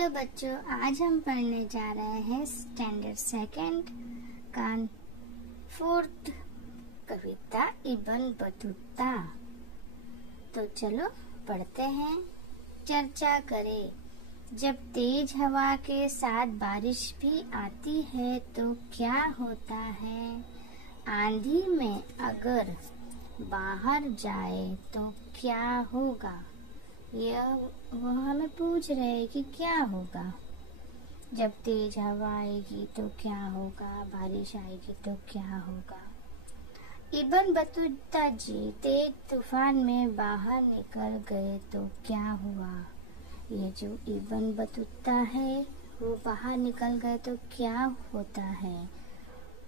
Hello बच्चों, आज हम पढ़ने जा रहे हैं स्टैंडर्ड सेकंड का 4th कविता इब्न बतूता। तो चलो पढ़ते हैं। चर्चा करें। जब तेज हवा के साथ बारिश भी आती है तो क्या होता है? आंधी में अगर बाहर जाए तो क्या होगा? वह हमें पूछ रहे हैं कि क्या होगा। जब तेज हवा आएगी तो क्या होगा, बारिश आएगी तो क्या होगा। इब्न बतूता जी तेज तूफान में बाहर निकल गए तो क्या हुआ? ये जो इब्न बतूता है वो बाहर निकल गए तो क्या होता है,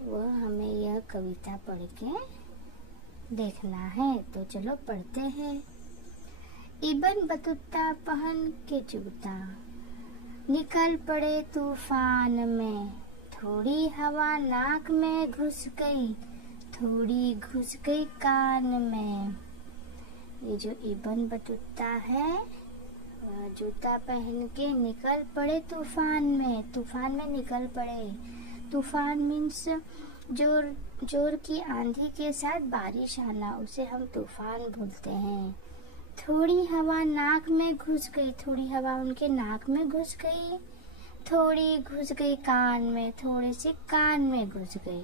वह हमें यह कविता पढ़ के देखना है। तो चलो पढ़ते हैं। इब्न बतूता पहन के जूता निकल पड़े तूफान में। थोड़ी हवा नाक में घुस गई, थोड़ी घुस गई कान में। ये जो इब्न बतूता है जूता पहन के निकल पड़े तूफान में निकल पड़े। तूफान मीन्स जोर की आंधी के साथ बारिश आना, उसे हम तूफान बोलते हैं। थोड़ी हवा नाक में घुस गई, थोड़ी हवा उनके नाक में घुस गई, थोड़ी घुस गई कान में, थोड़ी सी कान में घुस गई।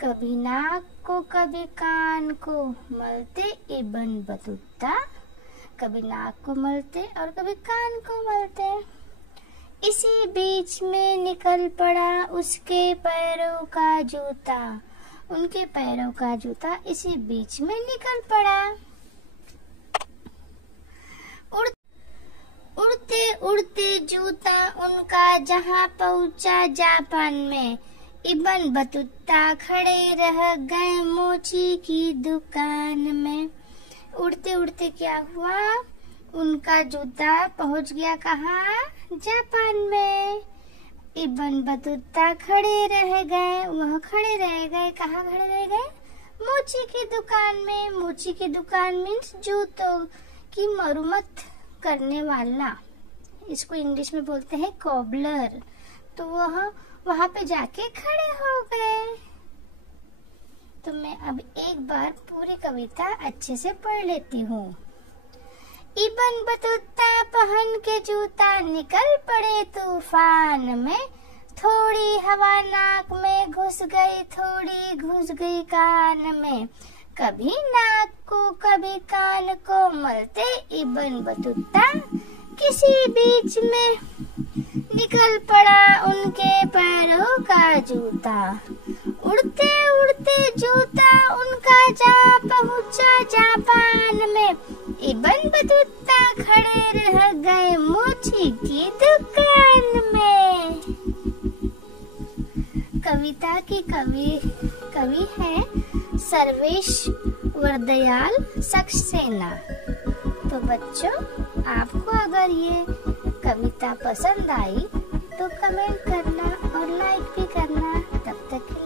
कभी नाक को कभी कान को मलते इब्न बतूता, कभी नाक को मलते और कभी कान को मलते। इसी बीच में निकल पड़ा उसके पैरों का जूता, उनके पैरों का जूता इसी बीच में निकल पड़ा। उड़ते उड़ते जूता उनका जहां पहुंचा जापान में। इब्न बतूता खड़े रह गए मोची की दुकान में। उड़ते उड़ते क्या हुआ, उनका जूता पहुंच गया कहाँ? जापान में। इब्न बतूता खड़े रह गए, वह खड़े रह गए, कहाँ खड़े रह गए? मोची की दुकान में। मोची की दुकान मीन्स जूतों की मरम्मत करने वाला, इसको इंग्लिश में बोलते हैं कॉबलर। तो वह वहां पे जाके खड़े हो गए। तो मैं अब एक बार पूरी कविता अच्छे से पढ़ लेती हूँ। इब्न बतूता पहन के जूता निकल पड़े तूफान में। थोड़ी हवा नाक में घुस गई, थोड़ी घुस गई कान में। कभी नाक को कभी कान को मलते इब्न बतूता, किसी बीच में निकल पड़ा उनके पैरों का जूता। उड़ते उड़ते जूता उनका जा पहुंचा जापान में। इब्न बतूता खड़े रह गए मोची की दुकान में। कविता की कवि है सर्वेश वरदयाल सक्सेना। तो बच्चों, आपको अगर ये कविता पसंद आई तो कमेंट करना और लाइक भी करना। तब तक